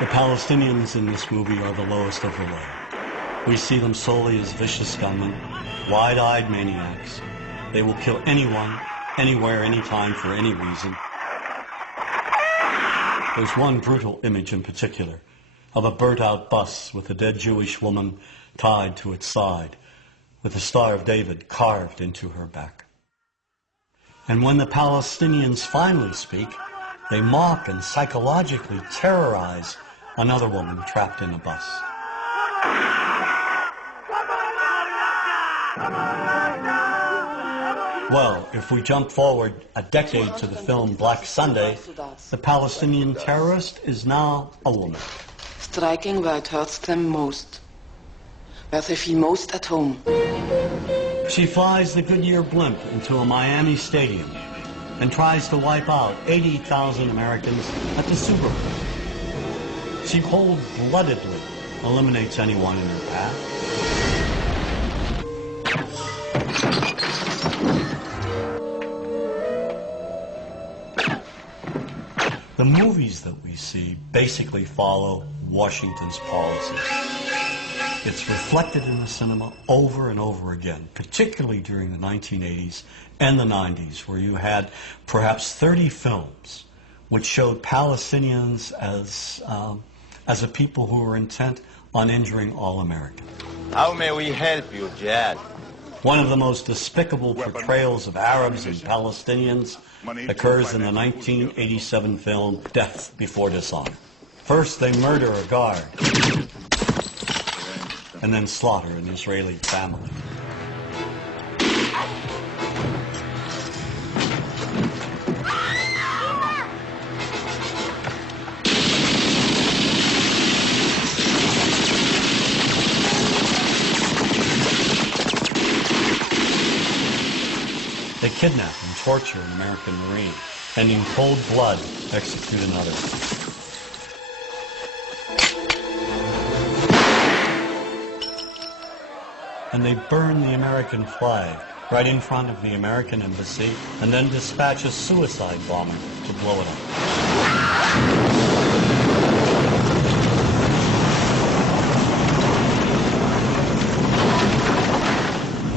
The Palestinians in this movie are the lowest of the low. We see them solely as vicious gunmen, wide-eyed maniacs. They will kill anyone, anywhere, anytime, for any reason. There's one brutal image in particular of a burnt-out bus with a dead Jewish woman tied to its side, with the Star of David carved into her back. And when the Palestinians finally speak, they mock and psychologically terrorize another woman trapped in a bus. Well, if we jump forward a decade to the film Black Sunday, the Palestinian terrorist is now a woman. Striking where it hurts them most, where they feel most at home. She flies the Goodyear blimp into a Miami stadium and tries to wipe out 80,000 Americans at the Super Bowl. She cold-bloodedly eliminates anyone in her path. The movies that we see basically follow Washington's policies. It's reflected in the cinema over and over again, particularly during the 1980s and the 90s, where you had perhaps 30 films which showed Palestinians as a people who were intent on injuring all Americans. How may we help you, Jad? One of the most despicable portrayals of Arabs and Palestinians occurs in the 1987 film Death Before Dishonor. First, they murder a guard, and then slaughter an Israeli family. They kidnap and torture an American Marine, and in cold blood execute another. And they burn the American flag right in front of the American embassy, and then dispatch a suicide bomber to blow it up.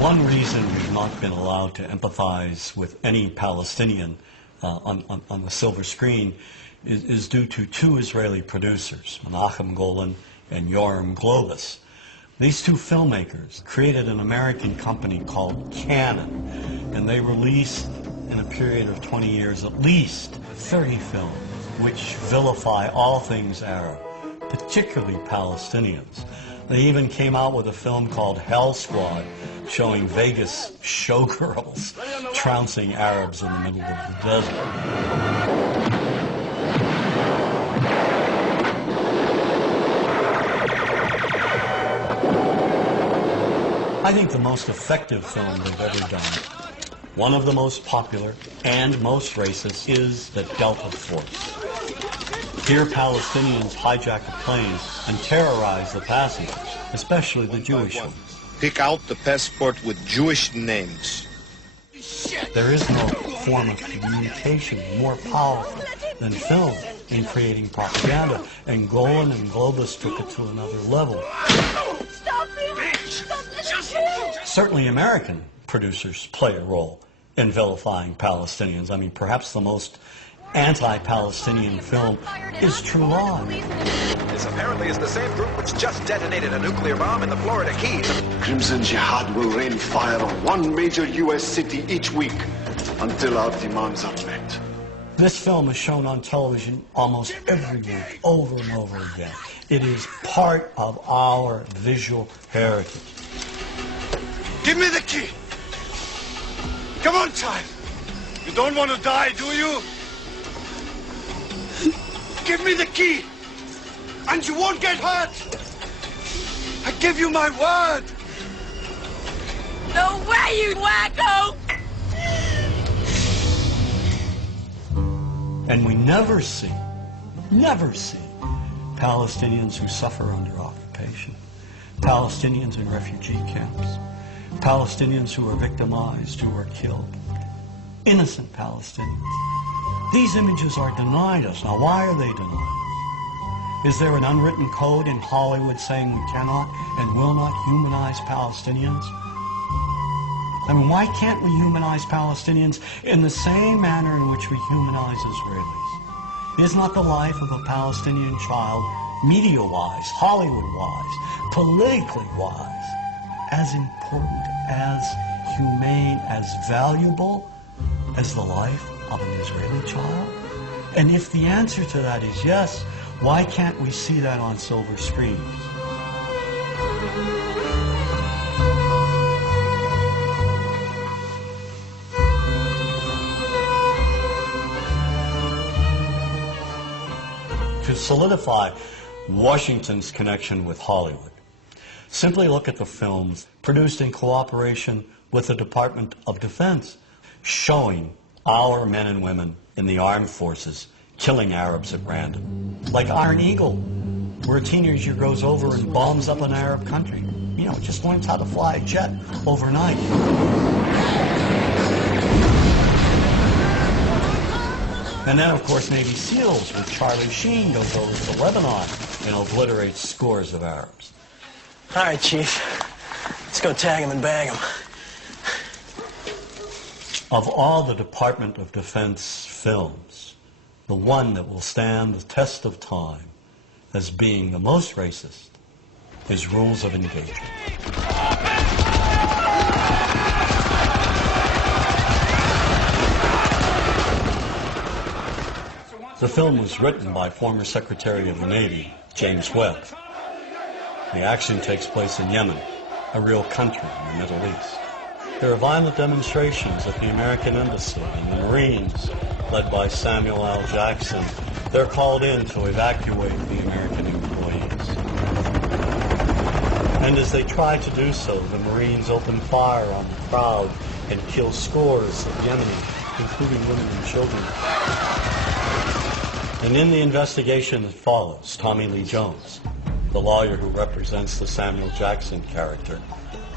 One reason we've not been allowed to empathize with any Palestinian on the silver screen is due to two Israeli producers, Menachem Golan and Yoram Globus. These two filmmakers created an American company called Canon, and they released, in a period of 20 years, at least 30 films which vilify all things Arab, particularly Palestinians. They even came out with a film called Hell Squad, showing Vegas showgirls trouncing Arabs in the middle of the desert. I think the most effective film they've ever done, one of the most popular and most racist, is the Delta Force. Here Palestinians hijack a plane and terrorize the passengers, especially the Jewish ones. Pick out the passport with Jewish names. There is no form of communication more powerful than film in creating propaganda, and Golan and Globus took it to another level. Certainly American producers play a role in vilifying Palestinians. I mean, perhaps the most anti-Palestinian film is True Law. This apparently is the same group which just detonated a nuclear bomb in the Florida Keys. Crimson Jihad will rain fire on one major U.S. city each week until our demands are met. This film is shown on television almost every week, over and over again. It is part of our visual heritage. Give me the key! Come on, child! You don't want to die, do you? Give me the key, and you won't get hurt! I give you my word! No way, you wacko! And we never see Palestinians who suffer under occupation, Palestinians in refugee camps, Palestinians who are victimized, who are killed, innocent Palestinians. These images are denied us. Now, why are they denied? Is there an unwritten code in Hollywood saying we cannot and will not humanize Palestinians? I mean, why can't we humanize Palestinians in the same manner in which we humanize Israelis? Is not the life of a Palestinian child, media-wise, Hollywood-wise, politically-wise, as important, as humane, as valuable as the life of an Israeli child? And if the answer to that is yes, why can't we see that on silver screens? To solidify Washington's connection with Hollywood, simply look at the films produced in cooperation with the Department of Defense, showing our men and women in the armed forces killing Arabs at random. Like Iron Eagle, where a teenager goes over and bombs up an Arab country. You know, just learns how to fly a jet overnight. And then, of course, Navy SEALs with Charlie Sheen goes over to Lebanon and obliterates scores of Arabs. All right, Chief. Let's go tag him and bag him. Of all the Department of Defense films, the one that will stand the test of time as being the most racist is Rules of Engagement. The film was written by former Secretary of the Navy, James Webb. The action takes place in Yemen, a real country in the Middle East. There are violent demonstrations at the American Embassy, and the Marines, led by Samuel L. Jackson, they're called in to evacuate the American employees. And as they try to do so, the Marines open fire on the crowd and kill scores of Yemenis, including women and children. And in the investigation that follows, Tommy Lee Jones, the lawyer who represents the Samuel Jackson character,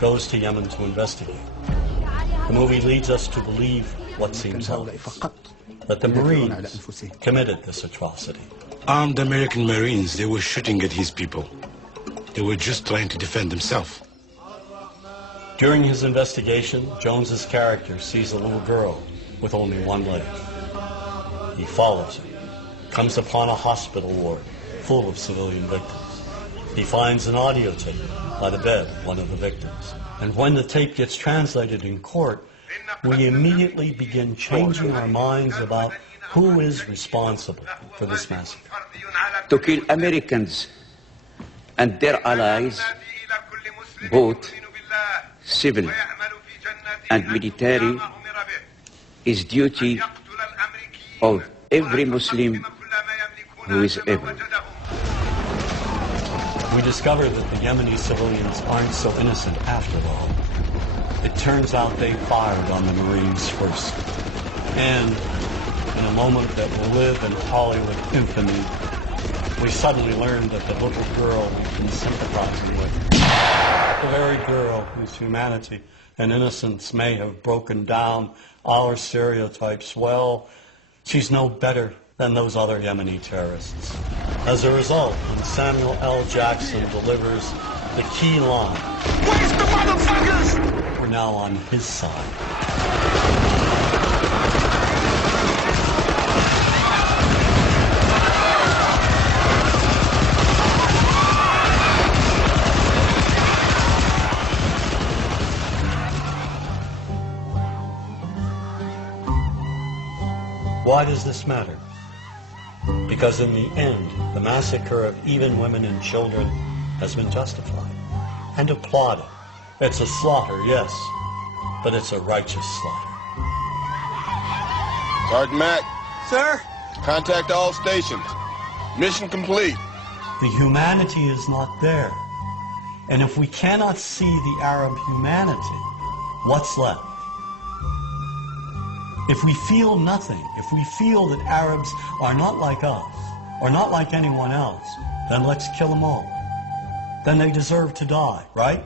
goes to Yemen to investigate. The movie leads us to believe what seems obvious, that the Marines committed this atrocity. Armed American Marines, they were shooting at his people. They were just trying to defend themselves. During his investigation, Jones's character sees a little girl with only one leg. He follows her, comes upon a hospital ward full of civilian victims. He finds an audio tape by the bed of one of the victims. And when the tape gets translated in court, we immediately begin changing our minds about who is responsible for this massacre. To kill Americans and their allies, both civil and military, is duty of every Muslim who is able. We discover that the Yemeni civilians aren't so innocent after all. It turns out they fired on the Marines first. And in a moment that will live in Hollywood infamy, we suddenly learned that the little girl we've been sympathizing with, the very girl whose humanity and innocence may have broken down our stereotypes, well, she's no better than those other Yemeni terrorists. As a result, when Samuel L. Jackson delivers the key line, "Where's the motherfuckers?" we're now on his side. Why does this matter? Because in the end, the massacre of even women and children has been justified and applauded. It's a slaughter, yes, but it's a righteous slaughter. Sergeant Mack. Sir? Contact all stations. Mission complete. The humanity is not there. And if we cannot see the Arab humanity, what's left? If we feel nothing, if we feel that Arabs are not like us, or not like anyone else, then let's kill them all. Then they deserve to die, right?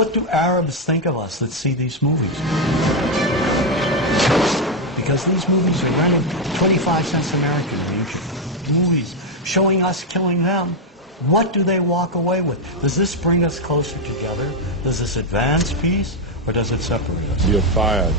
What do Arabs think of us that see these movies? Because these movies are rented 25 cents American movies, showing us killing them. What do they walk away with? Does this bring us closer together? Does this advance peace, or does it separate us? You're fired.